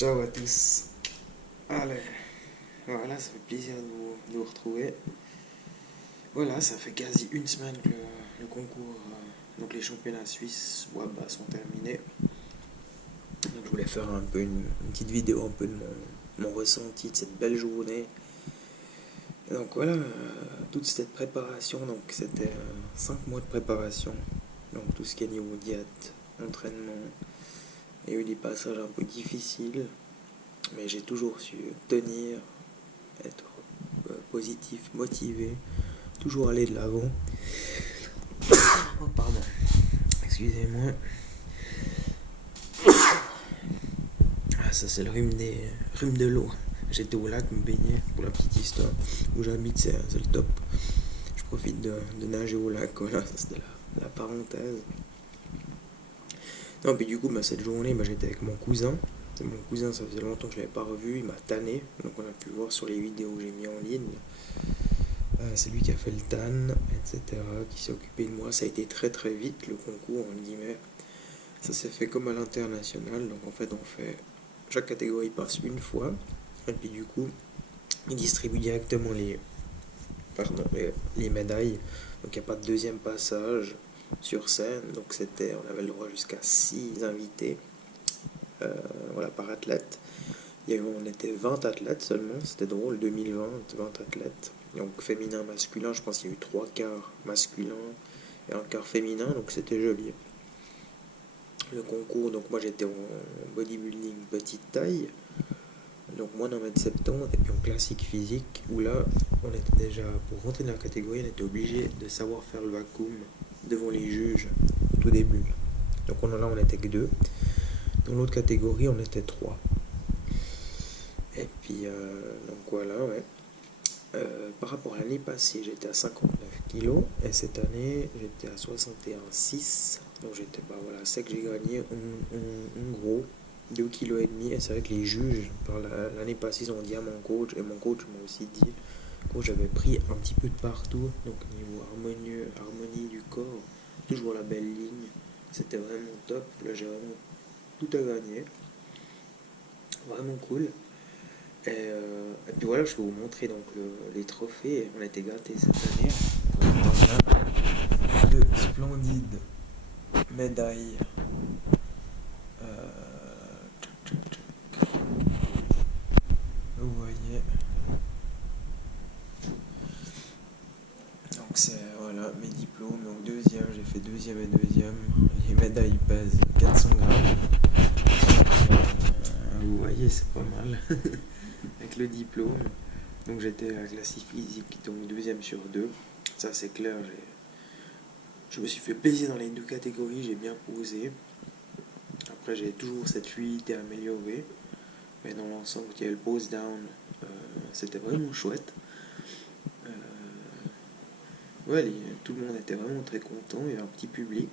Ciao à tous. Allez, voilà, ça fait plaisir de vous retrouver. Voilà, ça fait quasi une semaine que le concours, donc les championnats suisses WABA sont terminés. Donc je voulais faire un peu une petite vidéo un peu de mon ressenti de cette belle journée. Et donc voilà, toute cette préparation, donc c'était 5 mois de préparation. Donc tout ce qui est niveau diète, entraînement. Il y a eu des passages un peu difficiles, mais j'ai toujours su tenir, être positif, motivé, toujours aller de l'avant. Oh, pardon, excusez-moi. Ah, ça c'est le rhume de l'eau. J'étais au lac me baigner pour la petite histoire. Où j'habite, c'est le top. Je profite de nager au lac, voilà, ça c'était la parenthèse. Non, puis du coup, cette journée, j'étais avec mon cousin. Mon cousin, ça faisait longtemps que je ne l'avais pas revu, il m'a tanné. Donc on a pu voir sur les vidéos que j'ai mis en ligne. C'est lui qui a fait le TAN, etc., qui s'est occupé de moi. Ça a été très très vite le concours, on guillemets. Ça s'est fait comme à l'international, donc en fait chaque catégorie passe une fois, et puis du coup ils distribuent directement les médailles, donc il n'y a pas de deuxième passage sur scène, donc on avait le droit jusqu'à 6 invités, voilà, par athlète. On était 20 athlètes seulement, c'était drôle, 2020, 20 athlètes. Donc féminin, masculin, je pense qu'il y a eu 3 quarts masculins et un quart féminin, donc c'était joli. Le concours, donc moi j'étais en bodybuilding petite taille, donc moins d'1,70 m, et puis en classique physique, où là, on était déjà, pour rentrer dans la catégorie, on était obligé de savoir faire le vacuum devant les juges, au tout début. Donc on était que 2. Dans l'autre catégorie, on était 3. Et puis, donc voilà, ouais. Par rapport à l'année passée, j'étais à 59 kg et cette année, j'étais à 61,6. Donc j'étais pas, voilà, c'est que j'ai gagné un gros 2,5 kg. Et c'est vrai que les juges, l'année passée, ils ont dit à mon coach, et mon coach m'a aussi dit que j'avais pris un petit peu de partout. Donc niveau harmonie du corps, toujours la belle ligne. C'était vraiment top. Là, j'ai vraiment tout à gagner. Vraiment cool. Et puis voilà, je vais vous montrer donc les trophées. On a été gâtés cette année. Voilà, de splendides médailles. Vous voyez. Donc c'est voilà mes diplômes. Donc deuxième, j'ai fait deuxième et deuxième. Les médailles pèsent 400 grammes. Vous voyez, c'est pas mal. Avec le diplôme. Donc j'étais à la classe physique, donc deuxième sur 2. Ça c'est clair, je me suis fait plaisir dans les 2 catégories, j'ai bien posé. Après j'ai toujours cette fluidité améliorée. Mais dans l'ensemble, il y a le pose down, c'était vraiment chouette. Ouais, tout le monde était vraiment très content, il y avait un petit public.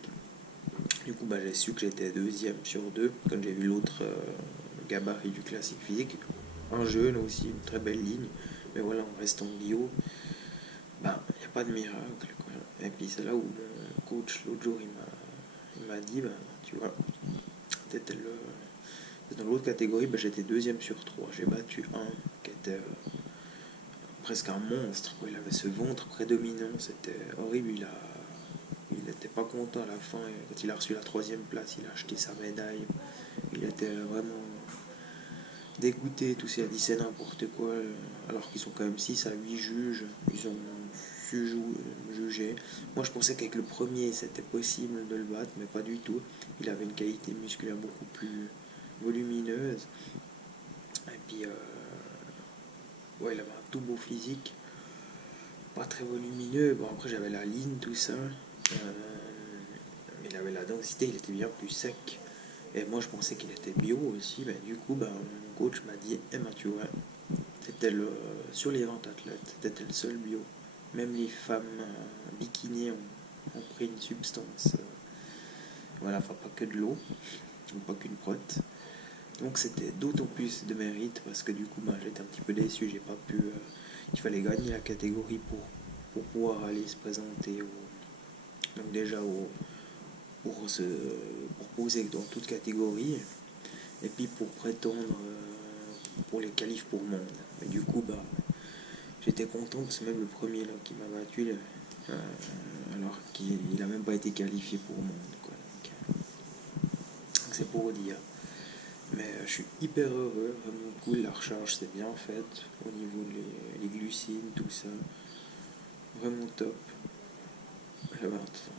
Du coup, j'ai su que j'étais deuxième sur 2 quand j'ai vu l'autre gabarit du classique physique. Un jeune aussi, une très belle ligne. Mais voilà, en restant bio, il n'y a pas de miracle, quoi. Et puis c'est là où mon coach, l'autre jour, il m'a dit, tu vois, dans l'autre catégorie, j'étais deuxième sur 3. J'ai battu un qui était presque un monstre, quoi. Il avait ce ventre prédominant, c'était horrible. Il n'était pas content à la fin. Quand il a reçu la 3e place, il a acheté sa médaille. Il était vraiment dégoûté, tout ça. Il a dit c'est n'importe quoi. Alors qu'ils sont quand même 6 à 8 juges. Ils ont su juger. Moi, je pensais qu'avec le premier, c'était possible de le battre, mais pas du tout. Il avait une qualité musculaire beaucoup plus volumineuse. Et puis, ouais, il avait un tout beau physique. Pas très volumineux. Bon, après, j'avais la ligne, tout ça. Mais il avait la densité, il était bien plus sec. Et moi, je pensais qu'il était bio aussi. Mais du coup, mon coach m'a dit tu vois, sur les 20 athlètes, c'était le seul bio. Même les femmes bikini ont pris une substance. Voilà, enfin, pas que de l'eau, ou pas qu'une prote. Donc c'était d'autant plus de mérite parce que du coup j'étais un petit peu déçu, j'ai pas pu. Il fallait gagner la catégorie pour pouvoir aller se présenter donc déjà pour poser dans toute catégorie. et puis pour prétendre pour les qualifs pour monde. Mais du coup, j'étais content parce que même le premier là, qui m'a battu, alors qu'il a même pas été qualifié pour monde, quoi. Donc, c'est pour dire. Mais je suis hyper heureux, vraiment cool, la recharge c'est bien faite au niveau des glucides, tout ça. Vraiment top.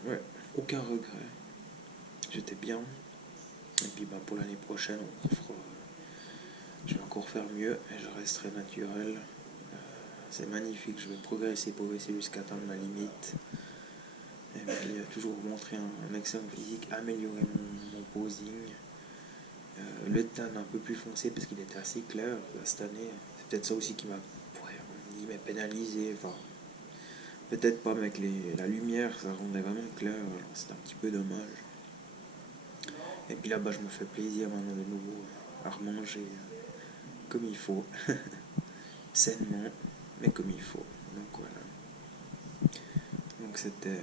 Ouais, aucun regret. J'étais bien. Et puis pour l'année prochaine, je vais encore faire mieux et je resterai naturel. C'est magnifique, je vais progresser jusqu'à atteindre ma limite. Et puis toujours montrer un excellent physique, améliorer mon posing. Le teint un peu plus foncé parce qu'il était assez clair cette année. C'est peut-être ça aussi qui m'a pénalisé. Enfin, peut-être pas, mais avec la lumière, ça rendait vraiment clair. C'est un petit peu dommage. Et puis là-bas, je me fais plaisir maintenant de nouveau à remanger comme il faut. Sainement, mais comme il faut. Donc voilà. Donc c'était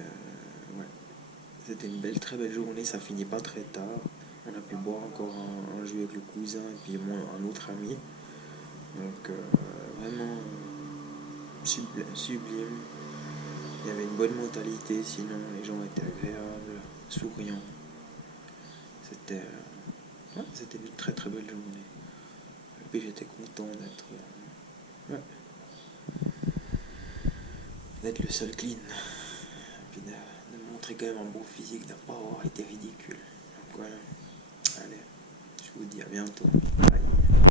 une très belle journée. Ça finit pas très tard. On a pu boire encore un jus avec le cousin et puis moi, un autre ami. Donc vraiment sublime. Il y avait une bonne mentalité, sinon les gens étaient agréables, souriants. C'était une très très belle journée. Et puis j'étais content d'être le seul clean. Et puis de montrer quand même un bon physique, de ne pas avoir été ridicule. Donc voilà. Allez, je vous dis à bientôt. Bye.